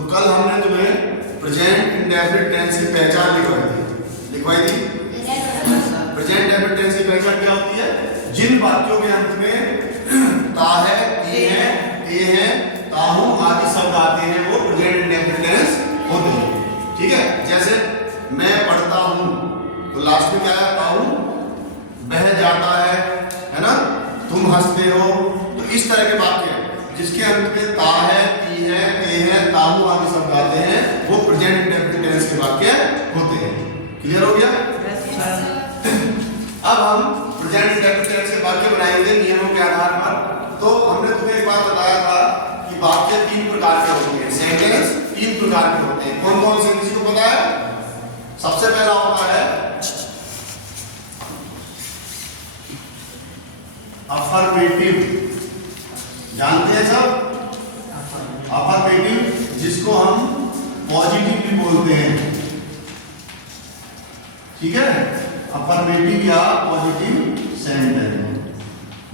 तो कल हमने तुम्हें प्रेजेंट इंडेफिनिट टेंस की पहचान लिखवाई थी। प्रेजेंट इंडेफिनिट टेंस की पहचान क्या होती है? जिन वाक्यों के अंत में ता है, ती है, ते है, ताहू आदि शब्द आते हैं वो प्रेजेंट इंडेफिनिट टेंस होते हैं। ठीक है, जैसे मैं पढ़ता हूँ तो लास्ट में क्या है? ताहू। बह जाता है ना? तुम हंसते हो। तो इस तरह के वाक्य जिसके अंत में ता है, ती है, ते है, ताहू आदि शब्द आते हैं वो प्रेजेंट इंडेफिनिट टेंस के वाक्य होते हैं। क्लियर हो गया? अब हम प्रेजेंट इंडेफिनिट टेंस के वाक्य बनाएंगे नियमों के आधार पर। तो हमने तुम्हें एक बात बताया था कि वाक्य 3 प्रकार के होते हैं, सेंटेंस 3 प्रकार के होते हैं। कौन कौन से किसी को पता है? सबसे पहला होता है अफर्मेटिव। जानते हैं सब? अफर्मेटिव, जिसको हम पॉजिटिव भी बोलते हैं। ठीक है, अफर्मेटिव या पॉजिटिव सेंटेंस।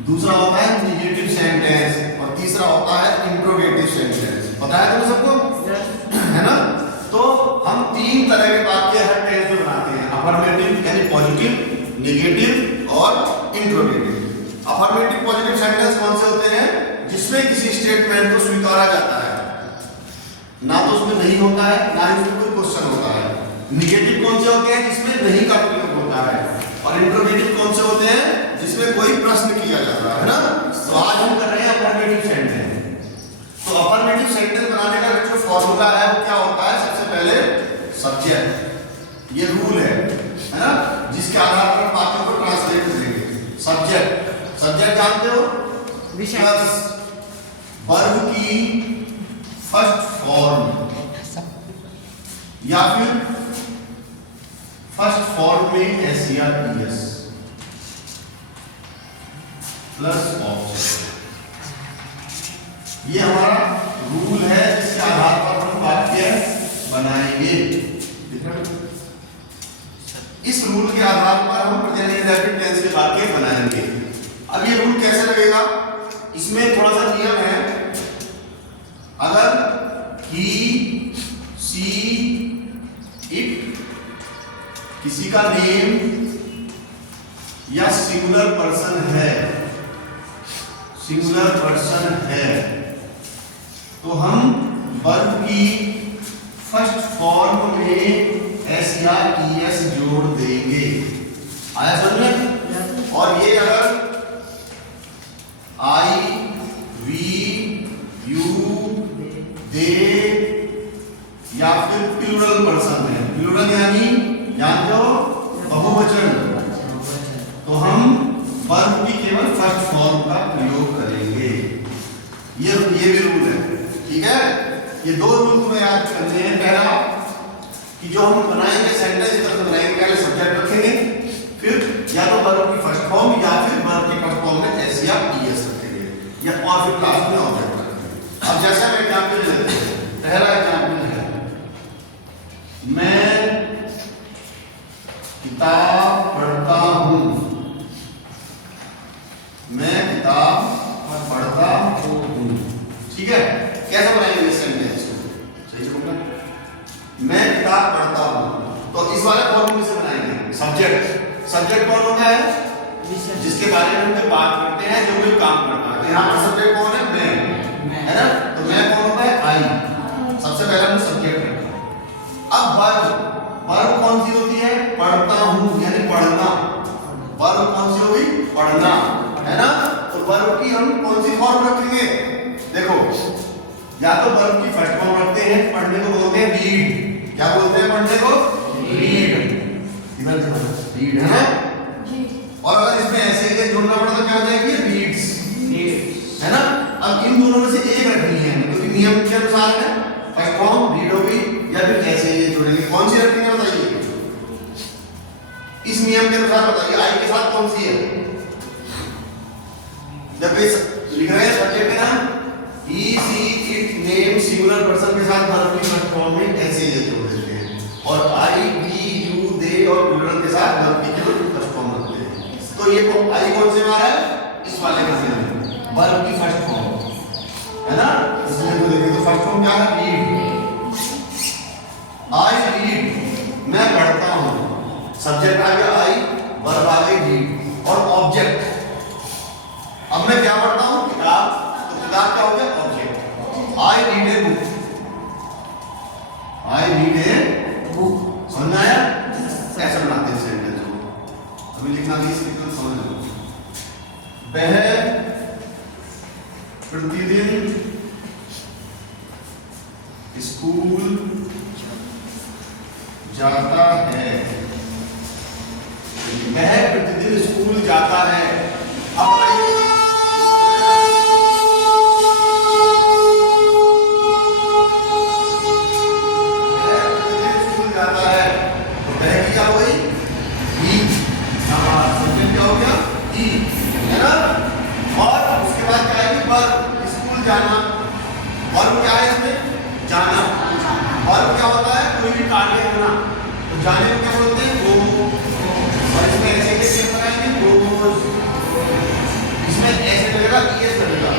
दूसरा होता है निगेटिव सेंटेंस और तीसरा होता है इंट्रोगेटिव सेंटेंस। पता है तुम्हें सबको? है ना? तो हम 3 तरह के वाक्य हर टेंस में बनाते हैं, अफर्मेटिव यानी पॉजिटिव, निगेटिव और इंट्रोगेटिव। अफर्मेटिव पॉजिटिव सेंटेंस कौन से होते हैं? जिसमें किसी स्टेटमेंट को स्वीकारा जाता है, ना तो उसमें नहीं होता है ना ही उसमें कोई क्वेश्चन होता है। निगेटिव कौन से होते हैं? जिसमें नहीं का प्रयोग होता है। और इंट्रोगेटिव कौन से होते हैं? जिसमें कोई प्रश्न किया जाता है ना? तो आज हम कर रहे हैं अफर्मेटिव सेंटेंस। तो अफर्मेटिव सेंटेंस बनाने का जो फॉर्मूला है वो क्या होता है? सबसे पहले सब्जेक्ट, ये रूल है ना, जिसके आधार पर वाक्यों को ट्रांसलेट करेंगे। सब्जेक्ट जानते हो? प्लस वर्ब की फर्स्ट फॉर्म या फिर फर्स्ट फॉर्म में एस या ईएस प्लस ऑब्जेक्ट। ये हमारा रूल है जिसके आधार पर हम वाक्य बनाएंगे। इस रूल के आधार पर हम प्रेजेंट इंडेफिनिट टेंस के वाक्य बनाएंगे। अब ये रूल कैसे लगेगा? इसमें थोड़ा सा नियम है। अगर ही, सी, इट किसी का नेम या सिंगुलर पर्सन है, तो हम वर्ब की फर्स्ट फॉर्म में एस या ईएस जोड़ देंगे। आया समझ में? और ये अगर आई, वी, यू, दे या फिर प्लूरल पर्सन है, प्लूरल यानी जानते हो बहुवचन, तो हम वर्ब की केवल फर्स्ट फॉर्म का प्रयोग करेंगे। ये भी रूल है। ठीक है, ये 2 रूल तुम्हें याद करने हैं। पहला कि जो हम बनाएंगे सेंटेंस इस तरह से बनाएंगे, पहले सब्जेक्ट रखेंगे, फिर या तो वर्ब की फर्स्ट फॉर्म या फिर वर्ब की फर्स्ट फॉर्म में एस या ईएस रखेंगे, या और फिर क्लास में ऑब्जेक्ट रखेंगे। अब जैसा हम एग्जांपल लेते हैं, पहला एग्जांपल है मैं किताब पढ़ता हूं। मैं किताब पढ़ता हूं। ठीक है, कैसे बनाएंगे इस सेंटेंस को? सही बोलना। मैं किताब पढ़ता हूं, तो इस वाले फॉर्मूले से बनाएंगे। सब्जेक्ट कौन होता है? जिसके बारे में हम बात करते हैं, जो कोई काम करता है। तो यहाँ पर सब्जेक्ट कौन है? मैं, है ना? तो मैं कौन होता है? आई। सबसे पहले हमने सब्जेक्ट रखा। अब वर्ब कौन सी होती है? पढ़ता हूं यानी पढ़ना। वर्ब कौन सी होगी? पढ़ना, है ना? तो वर्ब की हम कौन सी फॉर्म रखेंगे? देखो, या तो वर्ब की फर्स्ट फॉर्म रखते हैं, पढ़ने को बोलते हैं रीड। क्या बोलते हैं पढ़ने को? रीड। इधर से रीड, है ना? और अगर इसमें ऐसे जोड़ना पड़े तो क्या हो जाएगी? रीड्स, है ना? अब इन दोनों में से एक रखनी है, क्योंकि नियम के अनुसार है फर्स्ट फॉर्म रीड होगी या फिर कैसे ये जोड़ेंगे? कौन सी रखेंगे बताइए? इस नियम के अनुसार बताइए, आई के साथ कौन सी है? जब लिख रहे हैं सब्जेक्ट है ना, ही, सी, इट, नेम, सिंगुलर पर्सन के साथ वर्ब की फर्स्ट फॉर्म में ऐसे ये जोड़ देते हैं, और आई, वी, यू, दे और प्लूरल के साथ वर्ब की केवल फर्स्ट फॉर्म रखते हैं। तो ये आई कौन से बार है? इस वाले का वर्ब की फर्स्ट फॉर्म, है ना? इसमें तो देखिए तो फर्स्ट फॉर्म क्या है? रीड। मैं पढ़ता हूँ, सब्जेक्ट आ गया आई, वर्ब आ गई रीड और ऑब्जेक्ट। अब मैं क्या पढ़ता हूँ? किताब। तो किताब क्या हो गया? Object. I read a book, I read a book. समझ में आया? कैसे बनाते हैं सेंटेंस को? अभी लिखना भी इसको समझ लो। वह प्रतिदिन स्कूल जाता है, वह प्रतिदिन स्कूल जाता है। अब स्कूल जाता है तो वह की क्या हो गई? ही। सब्जेक्ट क्या हो गया? ही, है ना? और उसके बाद क्या आएगी? वर्ब, स्कूल जाना। वर्ब क्या है इसमें? जाना। वर्ब क्या होता है? कोई भी कार्य करना। तो जाने को क्या बोलते हैं? गो। और इसमें ऐसे कैसे बनाएंगे? गोज। इसमें ऐसे लगेगा, ईएस लगेगा।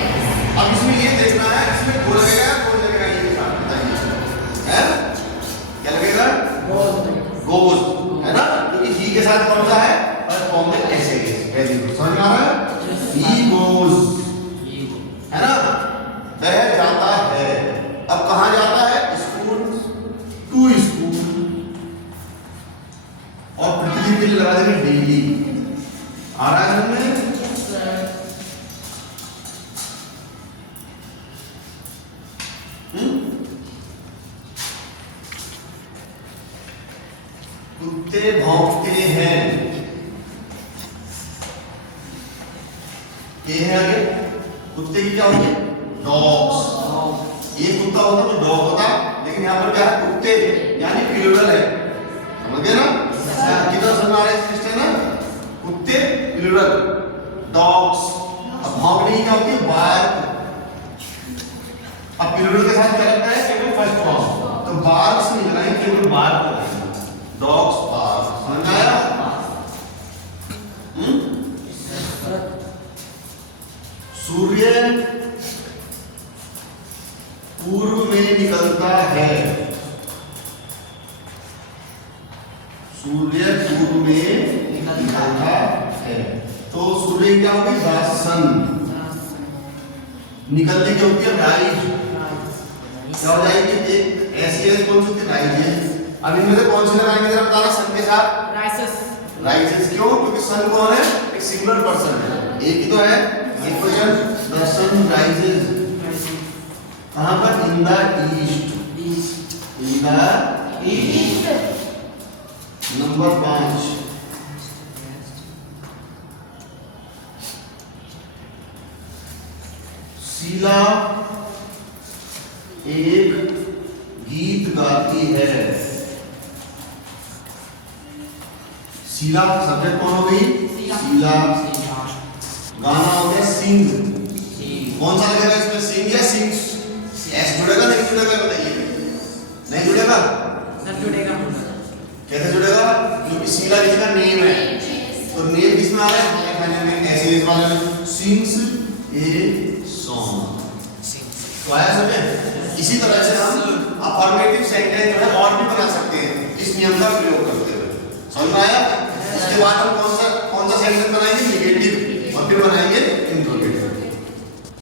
अब इसमें ये देखना है, इसमें गो लगेगा, गो लगेगा, ये साथ बताइए। है? क्या लगेगा? गोज, है ना? क्योंकि ही के साथ कौन सा है? फर्स्ट फॉर्म में ऐसे है। वेरी गुड, समझ में आ रहा है? ही गोज, है ना? वह जाता है। अब कहाँ जाता है? School, to school. और प्रतिदिन के लिए लगा देंगे डेली। आ रहा है समझ में? कुत्ते भौंकते हैं, ये है आगे। कुत्ते की क्या होगी? डॉग्स। ये कुत्ता होता तो डॉग होता, लेकिन यहाँ पर क्या है? कुत्ते, यानी प्लूरल है। समझ गए ना? कितना समझ आ रहा है सिस्टम ना? कुत्ते प्लूरल, डॉग्स। अब भौंकने की क्या होती है? बार्क। अब प्लूरल के साथ क्या लगता है? केवल फर्स्ट फॉर्म। तो बार्क्स नहीं लगाएंगे, केवल बार्क लगाएंगे। Dogs bark. समझ आया? सूर्य पूर्व में निकलता है, सूर्य पूर्व में निकलता है। तो सूर्य क्या होगी? सन। निकलने की होती है राइज। क्या हो जाएगी? एक ऐसी है कौन सी होती है? राइज है। अब इनमें से कौन सी लगाएंगे जरा बताना? सन के साथ राइसेस। राइसेस क्यों? क्योंकि सन कौन है? एक सिंगुलर पर्सन है, एक ही तो है, एक क्वेश्चन। द सन राइजेस कहां पर? In the east, in the east. Number 5, Sheela एक गीत गाती है। शीला सब्जेक्ट कौन हो गई? शीला। गाना हो गया सिंग। कौन सा लगेगा इसमें? सिंग या सिंग्स? एस जुड़ेगा नहीं जुड़ेगा? बताइए। नहीं जुड़ेगा? सर जुड़ेगा। कैसे जुड़ेगा? क्योंकि शीला किसका नेम है, तो नेम किसमें आ रहा है? फाइनल में ऐसे इस वाले में सिंग्स ए सॉन्ग। तो आया समझे? इसी तरह से हम अफर्मेटिव सेंटेंस जो है और भी बना सकते हैं इस नियम का प्रयोग करते हुए। समझ में आया? इसके बाद हम कौन सा सेंटेंस बनाएंगे? नेगेटिव, और फिर बनाएंगे इंट्रोगेटिव।